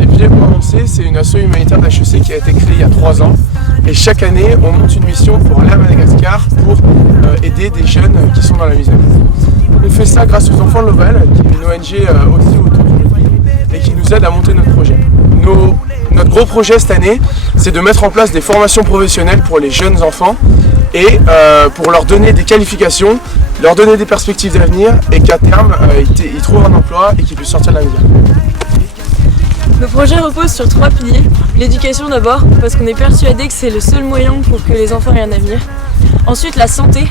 Les Piliers pour avancer, c'est une asso humanitaire d'HEC qui a été créée il y a 3 ans. Et chaque année, on monte une mission pour aller à Madagascar pour aider des jeunes qui sont dans la misère. On fait ça grâce aux Enfants de l'Ovale, qui est une ONG aussi autour du rugby et qui nous aide à monter notre projet. Notre gros projet cette année, c'est de mettre en place des formations professionnelles pour les jeunes enfants et pour leur donner des qualifications, leur donner des perspectives d'avenir et qu'à terme, ils trouvent un emploi et qu'ils puissent sortir de la misère. Le projet repose sur 3 piliers. L'éducation d'abord, parce qu'on est persuadé que c'est le seul moyen pour que les enfants aient un avenir. Ensuite, la santé,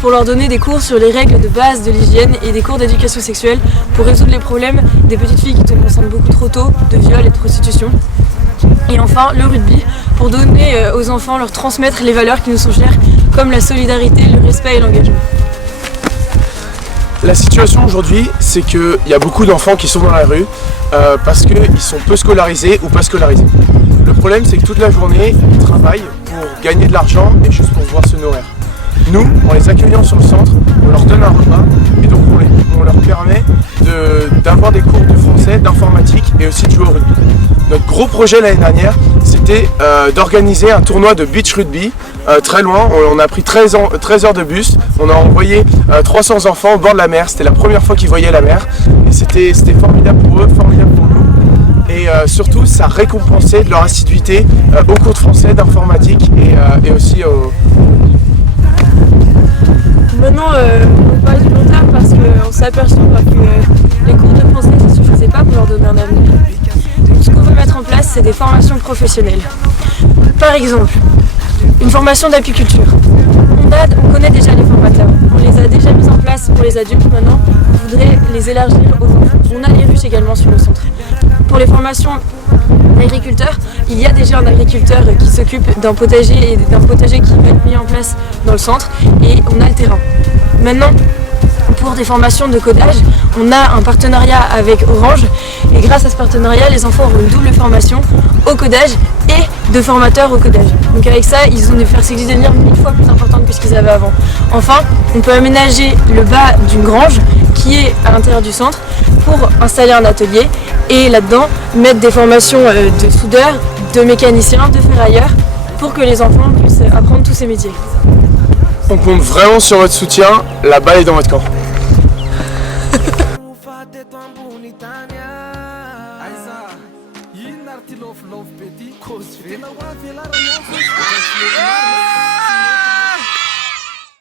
pour leur donner des cours sur les règles de base de l'hygiène et des cours d'éducation sexuelle pour résoudre les problèmes des petites filles qui tombent enceintes beaucoup trop tôt, de viol et de prostitution. Et enfin, le rugby, pour donner aux enfants, leur transmettre les valeurs qui nous sont chères, comme la solidarité, le respect et l'engagement. La situation aujourd'hui, c'est qu'il y a beaucoup d'enfants qui sont dans la rue parce qu'ils sont peu scolarisés ou pas scolarisés. Le problème, c'est que toute la journée, ils travaillent pour gagner de l'argent et juste pour pouvoir se nourrir. Nous, en les accueillant sur le centre, on leur donne un repas et donc on leur permet d'avoir des cours de français, d'informatique et aussi de jouer au rugby. Notre gros projet l'année dernière, c'était d'organiser un tournoi de beach rugby très loin. On a pris 13 heures de bus, on a envoyé 300 enfants au bord de la mer. C'était la première fois qu'ils voyaient la mer et c'était formidable pour eux, formidable pour nous. Et surtout, ça récompensait de leur assiduité aux cours de français, d'informatique et aussi au... Maintenant, on parle du long terme parce qu'on s'aperçoit que les cours de français ne suffisaient pas pour leur donner un avenir. Donc, ce qu'on veut mettre en place, c'est des formations professionnelles. Par exemple, une formation d'apiculture. On connaît déjà les formateurs, on les a déjà mis en place pour les adultes. Maintenant, on voudrait les élargir aux enfants. On a les ruches également sur le centre. Pour les formations d'agriculteurs, il y a déjà un agriculteur qui s'occupe d'un potager et d'un potager qui va être mis en place dans le centre et on a le terrain. Maintenant, pour des formations de codage, on a un partenariat avec Orange et grâce à ce partenariat, les enfants auront une double formation au codage et de formateurs au codage. Donc avec ça, ils ont des perspectives d'avenir 1000 fois plus importantes que ce qu'ils avaient avant. Enfin, on peut aménager le bas d'une grange qui est à l'intérieur du centre pour installer un atelier et là-dedans mettre des formations de soudeurs, de mécaniciens, de ferrailleurs pour que les enfants puissent apprendre tous ces métiers. On compte vraiment sur votre soutien, la balle est dans votre camp.